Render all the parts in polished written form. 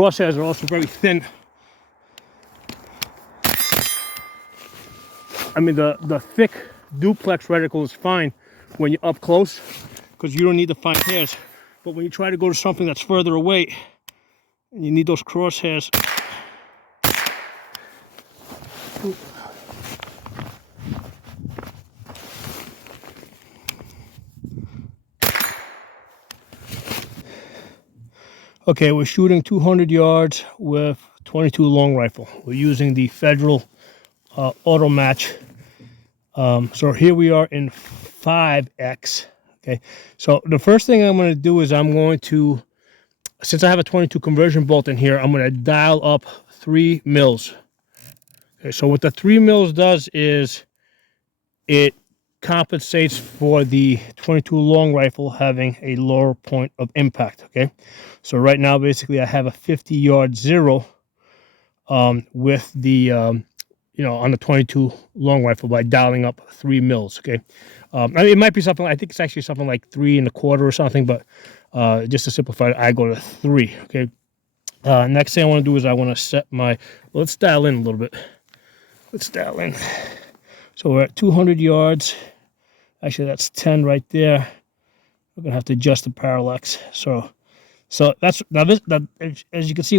crosshairs are also very thin. I mean, the thick duplex reticle is fine when you're up close because you don't need the fine hairs. But when you try to go to something that's further away and you need those crosshairs. Okay, we're shooting 200 yards with 22 long rifle. We're using the Federal auto match. So here we are in 5X. Okay, so the first thing I'm going to do is I'm going to, since I have a 22 conversion bolt in here, I'm going to dial up 3 mils. Okay, so what the 3 mils does is it compensates for the 22 long rifle having a lower point of impact. Okay, so right now basically I have a 50-yard zero with the you know, on the 22 long rifle by dialing up 3 mils. Okay, I mean, it might be something, I think it's actually something like 3 1/4 or something, but just to simplify it, I go to 3. Okay, next thing I want to do is I want to set my, let's dial in a little bit. Let's dial in. So we're at 200 yards. Actually, that's 10 right there. We're gonna have to adjust the parallax. So that's now this. That, as you can see,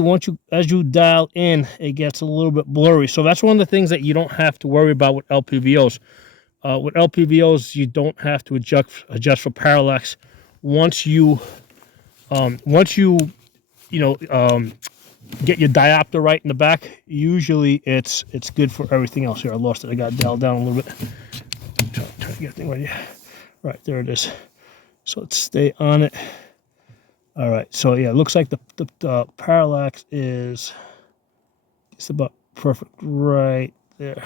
as you dial in, it gets a little bit blurry. So that's one of the things that you don't have to worry about with LPVOs. With LPVOs, you don't have to adjust for parallax. Once you get your diopter right in the back, usually it's good for everything else. Here, I lost it. I got dialed down a little bit. Try to get the thing right here. Right, there it is. So let's stay on it. All right, so yeah, it looks like the parallax is just about perfect right there.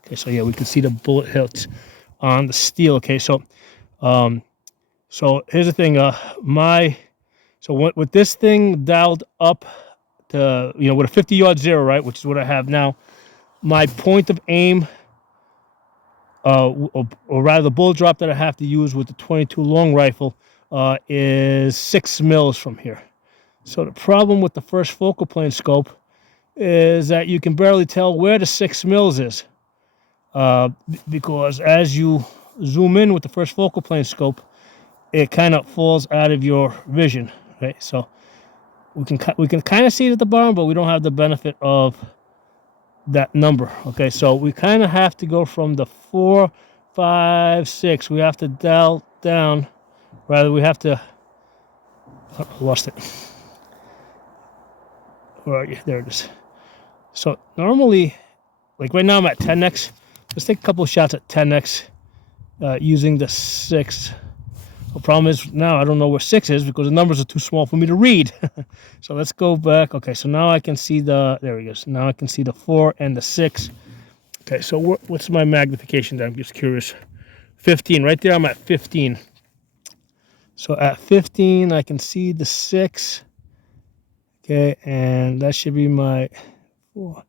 Okay, so yeah, we can see the bullet hits on the steel. Okay, so so here's the thing. With this thing dialed up to, you know, with a 50-yard zero, right, which is what I have now, my point of aim, or rather the bullet drop that I have to use with the 22 long rifle is 6 mils from here. So the problem with the first focal plane scope is that you can barely tell where the 6 mils is, because as you zoom in with the first focal plane scope, it kind of falls out of your vision, right? So we can kind of see it at the bottom, but we don't have the benefit of that number. Okay, so we kind of have to go from the 4, 5, 6. We have to dial down. Rather, we have to. Oh, I lost it. Where are you? There it is. So normally, like right now, I'm at 10x. Let's take a couple of shots at 10x using the 6. The problem is now I don't know where 6 is because the numbers are too small for me to read. So let's go back. Okay, so now I can see the, there he goes. Now I can see the 4 and the 6. Okay, so what's my magnification there? I'm just curious. 15, right there I'm at 15. So at 15, I can see the 6. Okay, and that should be my 4.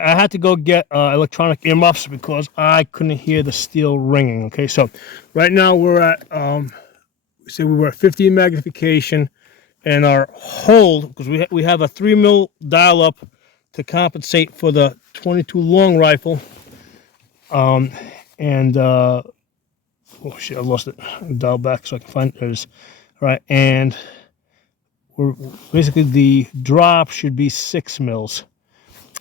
I had to go get electronic earmuffs because I couldn't hear the steel ringing. Okay, so right now we're at, we were at 15 magnification, and our hold, because we have a 3 mil dial up to compensate for the 22 long rifle. Oh shit, I lost it. I'll dial back so I can find it. There it is. All right, and we're basically the drop should be 6 mils,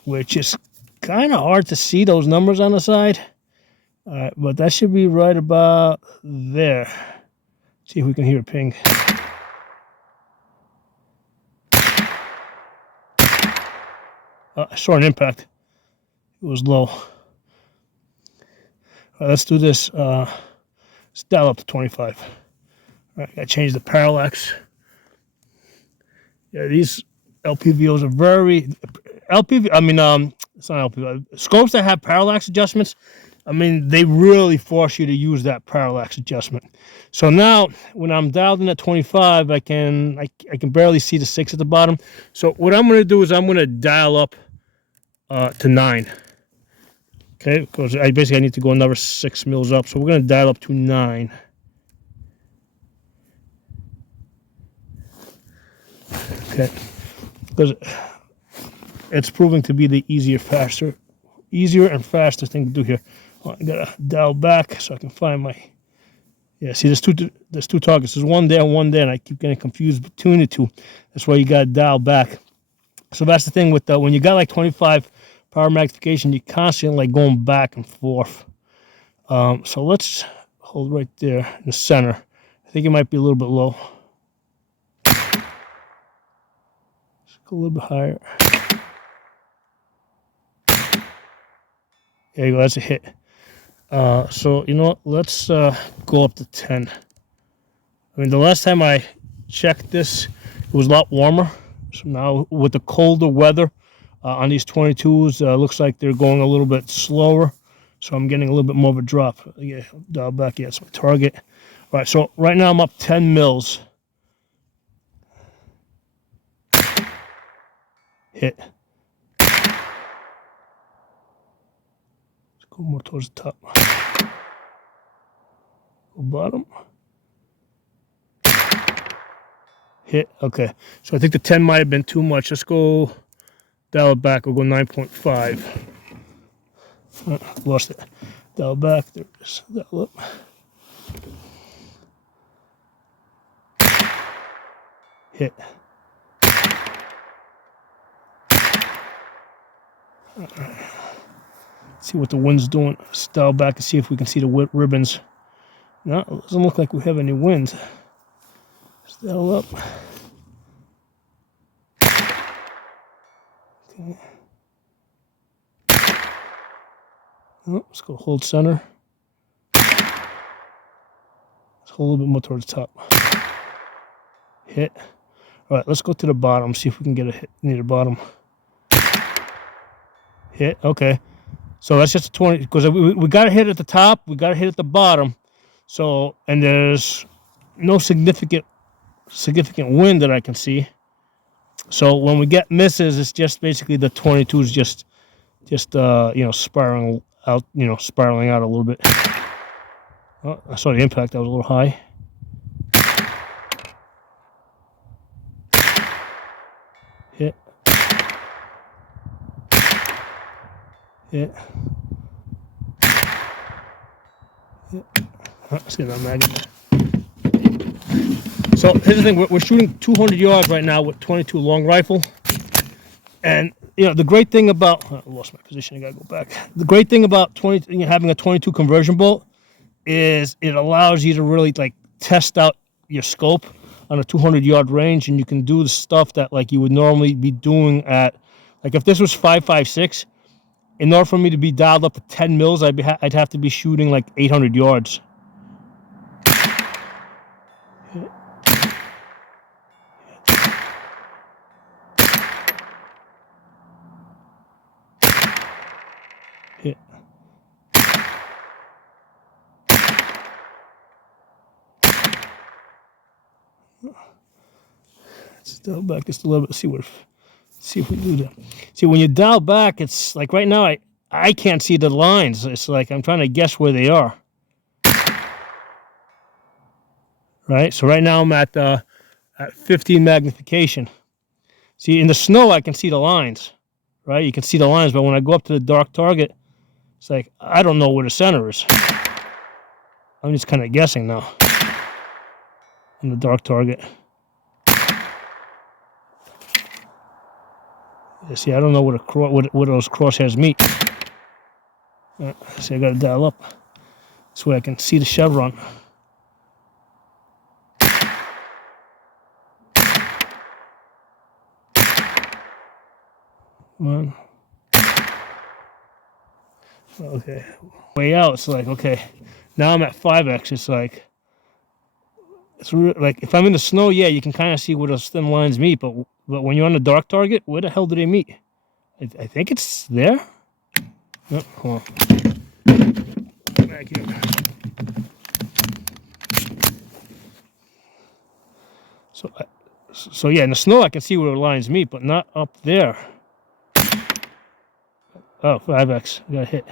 which is kind of hard to see those numbers on the side. All right, but that should be right about there. See if we can hear a ping. I saw an impact. It was low. All right, let's do this. Let's dial up to 25. All right, gotta change the parallax. Yeah, these LPVOs are very it's not LPV. Scopes that have parallax adjustments, I mean, they really force you to use that parallax adjustment. So now, when I'm dialed in at 25, I can barely see the 6 at the bottom. So what I'm going to do is I'm going to dial up to 9. Okay, because I basically need to go another 6 mils up. So we're going to dial up to 9. Okay, because it's proving to be the easier and faster thing to do here. Oh, I gotta dial back so I can find my. Yeah, see, there's two targets. There's one there, and I keep getting confused between the two. That's why you gotta dial back. So that's the thing with when you got like 25 power magnification, you're constantly like going back and forth. So let's hold right there in the center. I think it might be a little bit low. Let's go a little bit higher. There you go. That's a hit. So you know what? Let's go up to 10. I mean, the last time I checked this, it was a lot warmer. So now with the colder weather on these 22s, looks like they're going a little bit slower. So I'm getting a little bit more of a drop. Yeah, dial back. Yeah, it's my target. All right, so right now I'm up 10 mils. Hit. Let's go more towards the top. Go bottom. Hit. Okay, so I think the 10 might have been too much. Let's go dial it back. We'll go 9.5. Lost it. Dial back. There it is. Dial up. Hit. See what the wind's doing. Let's dial back and see if we can see the ribbons. No, it doesn't look like we have any wind. Let's dial up. Okay. Oh, let's go hold center. Let's hold a little bit more towards the top. Hit. All right, let's go to the bottom, see if we can get a hit near the bottom. Hit. Okay. So that's just a 20, because we got a hit at the top, we got a hit at the bottom. So, and there's no significant wind that I can see. So when we get misses, it's just basically the 22s just spiraling out, spiraling out a little bit. Oh, I saw the impact. That was a little high. Hit. Hit. Hit. Let's get that magnet. So here's the thing: we're shooting 200 yards right now with 22 long rifle, and the great thing about I lost my position. I gotta go back. The great thing about having a 22 conversion bolt is it allows you to really like test out your scope on a 200-yard range, and you can do the stuff that like you would normally be doing at, like if this was 5.56, in order for me to be dialed up to 10 mils, I'd have to be shooting like 800 yards. Hit. Let's dial back just a little bit. See if we do that. See, when you dial back, it's like right now I can't see the lines. It's like I'm trying to guess where they are. Right. So right now I'm at 15 magnification. See, in the snow I can see the lines. Right. You can see the lines, but when I go up to the dark target, it's like I don't know where the center is. I'm just kind of guessing now on the dark target. See, I don't know where those crosshairs meet. See, I got to dial up. This way I can see the chevron. One. Okay. Way out, it's like, okay. Now I'm at 5x. It's like, like if I'm in the snow, yeah, you can kind of see where those thin lines meet, but when you're on the dark target, where the hell do they meet? I think it's there. Oh, hold on. Back here. So yeah, in the snow I can see where the lines meet, but not up there. Oh, 5X. I got hit.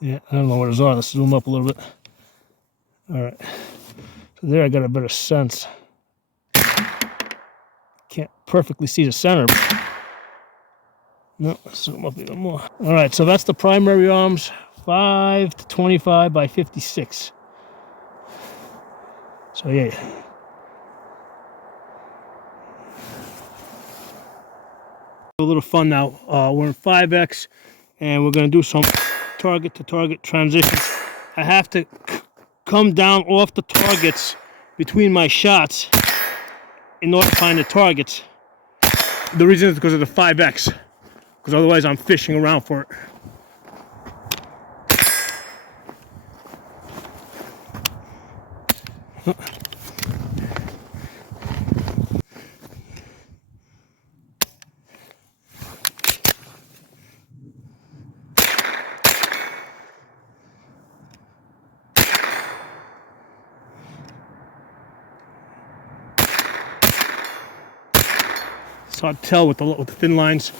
Yeah, I don't know what those are. Let's zoom up a little bit. All right. So there I got a better sense. Can't perfectly see the center. No, let's zoom up even more. All right, so that's the primary arms, 5 to 25 by 56. So yeah. A little fun now. We're in 5X, and we're going to do some target-to-target transitions. I have to come down off the targets between my shots in order to find the targets. The reason is because of the 5X, because otherwise I'm fishing around for it. It's hard to tell with the thin lines.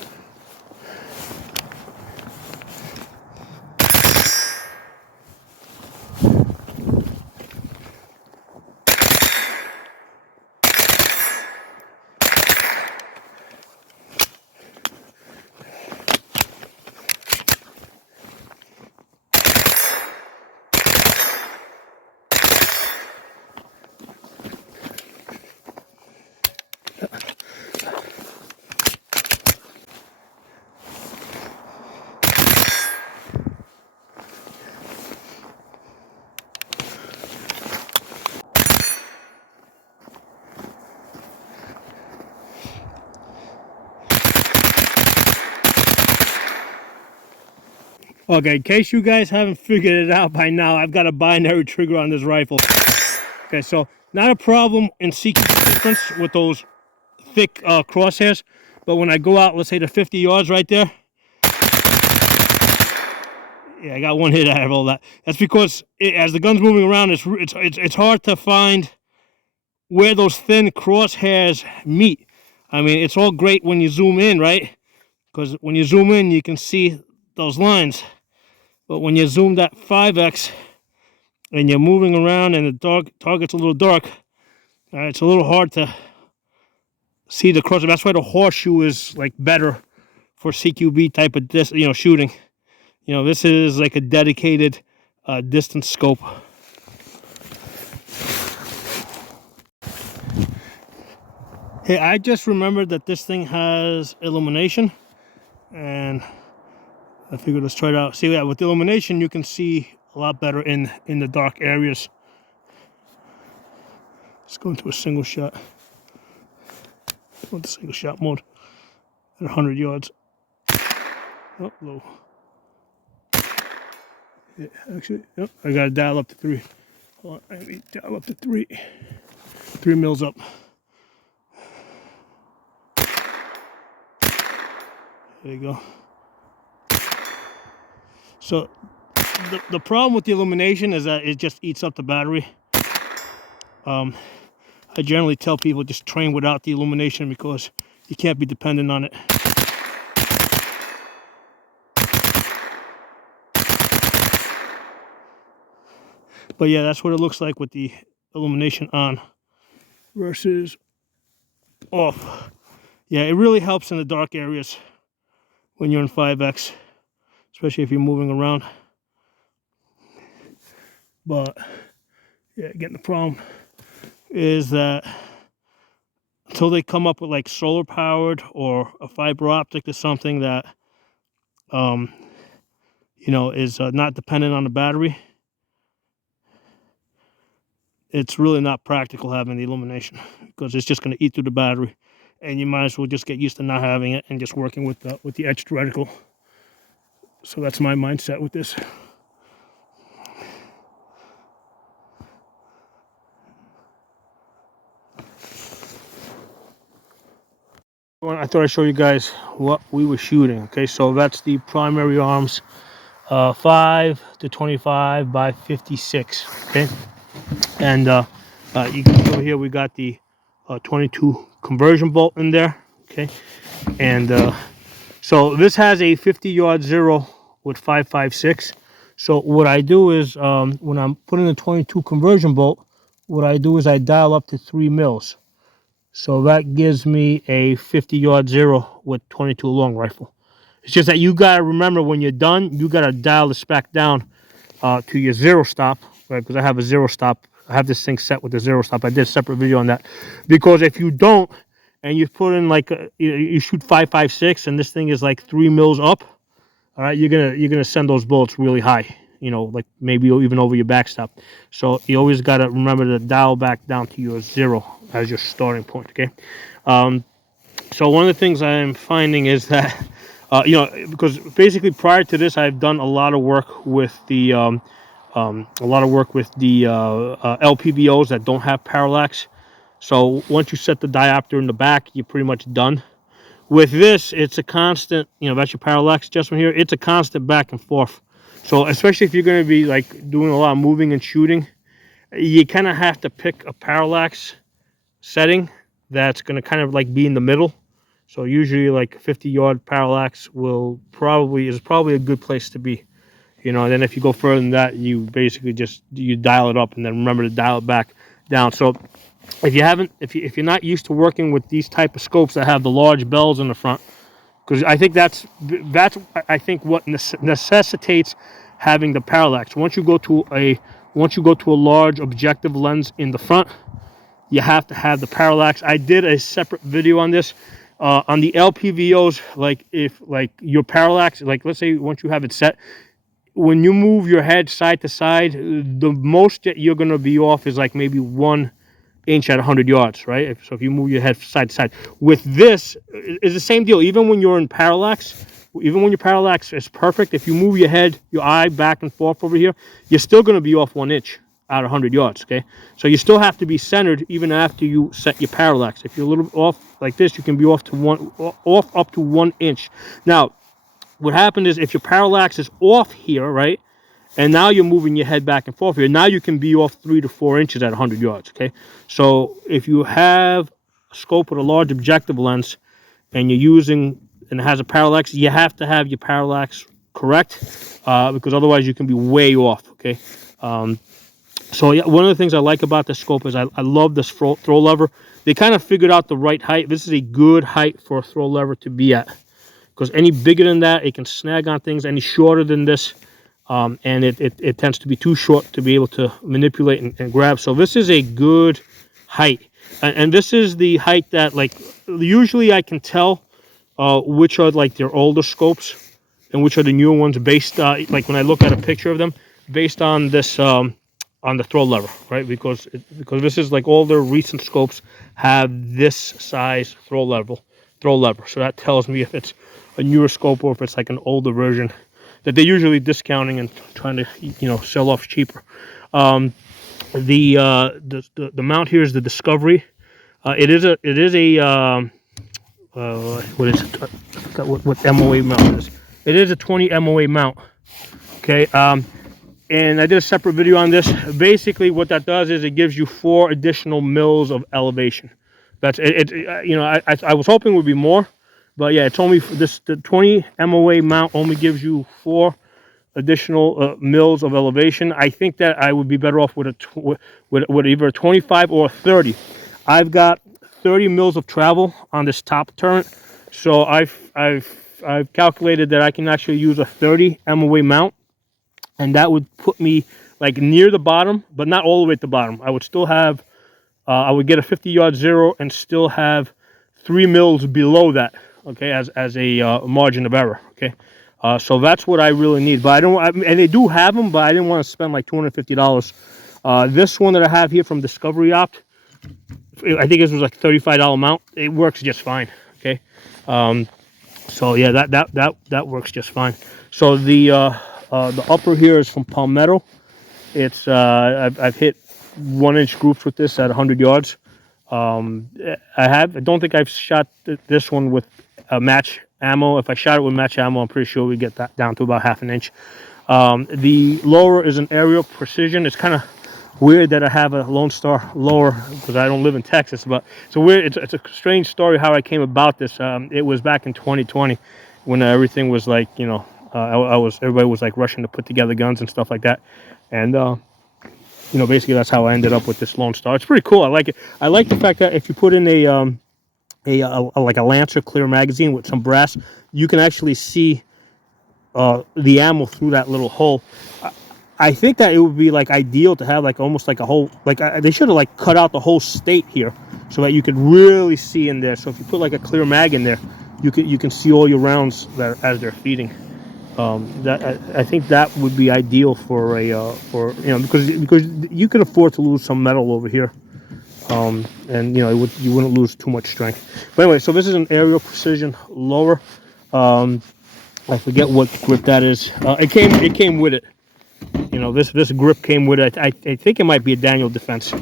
Okay, in case you guys haven't figured it out by now, I've got a binary trigger on this rifle. Okay, so not a problem in seeking the difference with those thick crosshairs, but when I go out, let's say to 50 yards right there, yeah, I got one hit out of all that. That's because as the gun's moving around, it's hard to find where those thin crosshairs meet. I mean, it's all great when you zoom in, right? Because when you zoom in, you can see those lines. But when you zoom that 5X and you're moving around and the target's a little dark, it's a little hard to see the cross. That's why the horseshoe is like better for CQB type of shooting. This is like a dedicated distance scope. Hey, I just remembered that this thing has illumination, and I figured let's try it out. See, yeah, with the illumination, you can see a lot better in the dark areas. Let's go into a single shot. Go into single shot mode at 100 yards. Oh, low. Yeah, actually, yep, I gotta dial up to 3. Hold on, let me dial up to 3. 3 mils up. There you go. So the problem with the illumination is that it just eats up the battery. I generally tell people just train without the illumination because you can't be dependent on it. But yeah, that's what it looks like with the illumination on versus off. Yeah, it really helps in the dark areas when you're in 5X, especially if you're moving around. But yeah, again, the problem is that until they come up with like solar powered or a fiber optic or something that is not dependent on the battery, it's really not practical having the illumination because it's just going to eat through the battery, and you might as well just get used to not having it and just working with the etched reticle. So that's my mindset with this. I thought I'd show you guys what we were shooting. Okay, so that's the primary arms 5 to 25 by 56. Okay, and you can see over here we got the 22 conversion bolt in there. Okay, and so this has a 50-yard zero with 556. So what I do is when I'm putting the 22 conversion bolt, what I do is I dial up to 3 mils. So that gives me a 50-yard zero with 22 long rifle. It's just that you gotta remember when you're done, you gotta dial this back down to your zero stop, right? Because I have a zero stop. I have this thing set with a zero stop. I did a separate video on that. Because if you don't, and you put in like you shoot 556, and this thing is like 3 mils up, all right, you're gonna send those bullets really high. You know, like maybe even over your backstop. So you always gotta remember to dial back down to your zero as your starting point. Okay. So one of the things I'm finding is that, because basically prior to this, I've done a lot of work with the LPVOs that don't have parallax. So once you set the diopter in the back, you're pretty much done. With this, it's a constant. That's your parallax adjustment here. It's a constant back and forth. So especially if you're going to be like doing a lot of moving and shooting, you kind of have to pick a parallax setting that's going to kind of like be in the middle. So usually like 50-yard parallax is probably a good place to be. And then if you go further than that, you basically you dial it up and then remember to dial it back down. So if you're not used to working with these type of scopes that have the large bells in the front, because I think that's what necessitates having the parallax. Once you go to a large objective lens in the front, you have to have the parallax. I did a separate video on this. On the LPVOs, like if like your parallax, like let's say once you have it set, when you move your head side to side, the most that you're gonna be off is like maybe 1 inch at 100 yards, right? So if you move your head side to side. With this, it's the same deal. Even when you're in parallax, even when your parallax is perfect, if you move your head, your eye back and forth over here, you're still going to be off 1 inch at 100 yards, okay? So you still have to be centered even after you set your parallax. If you're a little bit off like this, you can be off up to 1 inch. Now, what happened is if your parallax is off here, right? And now you're moving your head back and forth here. Now you can be off 3 to 4 inches at 100 yards, okay? So if you have a scope with a large objective lens and and it has a parallax, you have to have your parallax correct because otherwise you can be way off, okay? So yeah, one of the things I like about the scope is I love this throw lever. They kind of figured out the right height. This is a good height for a throw lever to be at, because any bigger than that, it can snag on things. Any shorter than this, and it tends to be too short to be able to manipulate and grab. So this is a good height, and this is the height that, like, usually I can tell which are like their older scopes and which are the newer ones based like when I look at a picture of them based on this on the throw lever, right? Because this is like all their recent scopes have this size throw lever. So that tells me if it's a newer scope or if it's like an older version that they're usually discounting and trying to sell off cheaper. The mount here is the Discovery. It is a what is it? I forgot what MOA mount it is. It is a 20 MOA mount. Okay. And I did a separate video on this. Basically, what that does is it gives you 4 additional mils of elevation. That's it. I was hoping it would be more, but yeah, it's only the 20 MOA mount only gives you 4 additional mils of elevation. I think that I would be better off with either a 25 or a 30. I've got 30 mils of travel on this top turret, so I've calculated that I can actually use a 30 MOA mount, and that would put me like near the bottom, but not all the way at the bottom. I would still have, I would get a 50-yard zero and still have 3 mils below that, okay, as a margin of error, okay. So that's what I really need. But and they do have them, but I didn't want to spend like $250. This one that I have here from Discovery Opt, I think this was like $35 mount. It works just fine, okay. So yeah, that works just fine. So the upper here is from Palmetto. It's I've hit 1 inch groups with this at 100 yards. I don't think I've shot this one with match ammo. If I shot it with match ammo, I'm pretty sure we get that down to about 1/2 inch. The lower is an aerial precision. It's kind of weird that I have a Lone Star lower because I don't live in Texas, but it's a weird, it's a strange story how I came about this. It was back in 2020 when everything was like, you know, everybody was like rushing to put together guns and stuff like that. And, you know, basically that's how I ended up with this Lone Star. It's pretty cool. I like it. I like the fact that if you put in like a Lancer clear magazine with some brass, you can actually see the ammo through that little hole. I think that it would be like ideal to have like almost like a whole, like they should have like cut out the whole state here so that you could really see in there. So if you put like a clear mag in there, you can see all your rounds that as they're feeding. I think that would be ideal for a for, you know, because you can afford to lose some metal over here. And you know, you wouldn't lose too much strength. But anyway, so this is an aerial precision lower. I forget what grip that is. It came with it. You know, this grip came with it. I think it might be a Daniel Defense.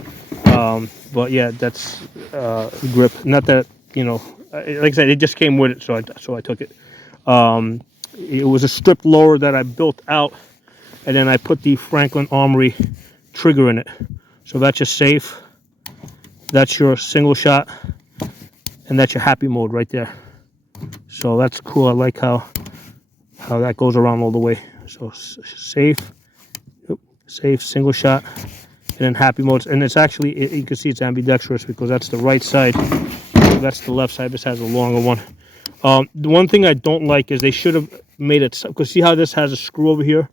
But yeah, that's grip. Not that, you know, like I said, it just came with it, so I took it. It was a stripped lower that I built out, and then I put the Franklin Armory trigger in it. So that's your safe. That's your single shot, and that's your happy mode right there. So that's cool. I like how that goes around all the way. So safe, single shot, and then happy mode. And it's actually, you can see it's ambidextrous because that's the right side, that's the left side. This has a longer one. The one thing I don't like is they should have made it, because see how this has a screw over here?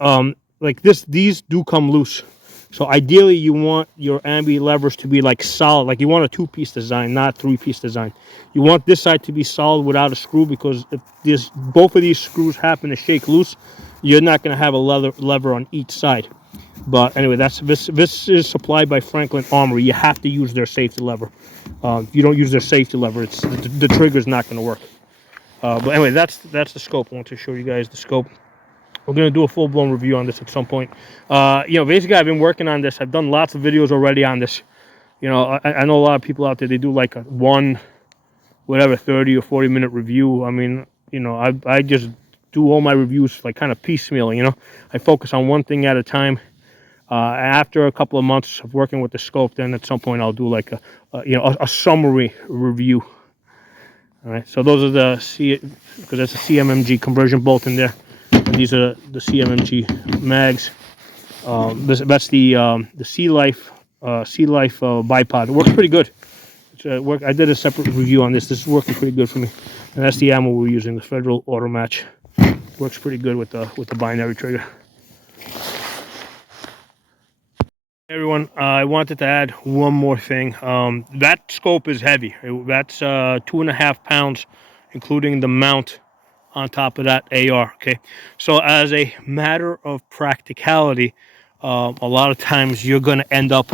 Like these do come loose. So ideally you want your ambi levers to be like solid, like you want a 2-piece design, not 3-piece design. You want this side to be solid without a screw, because if both of these screws happen to shake loose, you're not going to have a lever on each side. But anyway, this is supplied by Franklin Armory. You have to use their safety lever. If you don't use their safety lever, the trigger's not going to work. But anyway, that's the scope. I want to show you guys the scope. We're going to do a full-blown review on this at some point. You know, basically, I've been working on this. I've done lots of videos already on this. You know, I know a lot of people out there, they do like a 30 or 40-minute review. I mean, you know, I just do all my reviews like kind of piecemeal, you know. I focus on one thing at a time. After a couple of months of working with the scope, then at some point I'll do like a summary review. All right, so those are because that's a CMMG conversion bolt in there. And these are the CMMG mags. That's the Sea Life bipod. It works pretty good. I did a separate review on this. This is working pretty good for me. And that's the ammo we're using, the Federal Auto Match. Works pretty good with the binary trigger. Hey everyone, I wanted to add one more thing. That scope is heavy. That's 2.5 pounds, including the mount on top of that AR. Okay, so as a matter of practicality, a lot of times you're going to end up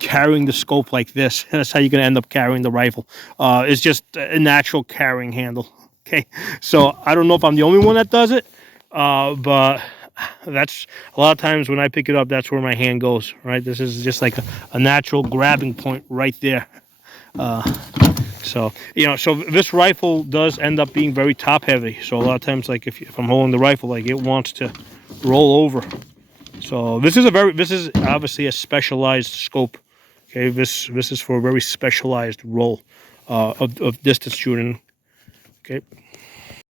carrying the scope like this. That's how you're going to end up carrying the rifle. It's just a natural carrying handle. Okay, so I don't know if I'm the only one that does it, but that's a lot of times when I pick it up, that's where my hand goes. Right, this is just like a natural grabbing point right there. So, you know, so this rifle does end up being very top heavy. So a lot of times, like if I'm holding the rifle, like it wants to roll over. So this is obviously a specialized scope. Okay, this is for a very specialized role of distance shooting. Okay.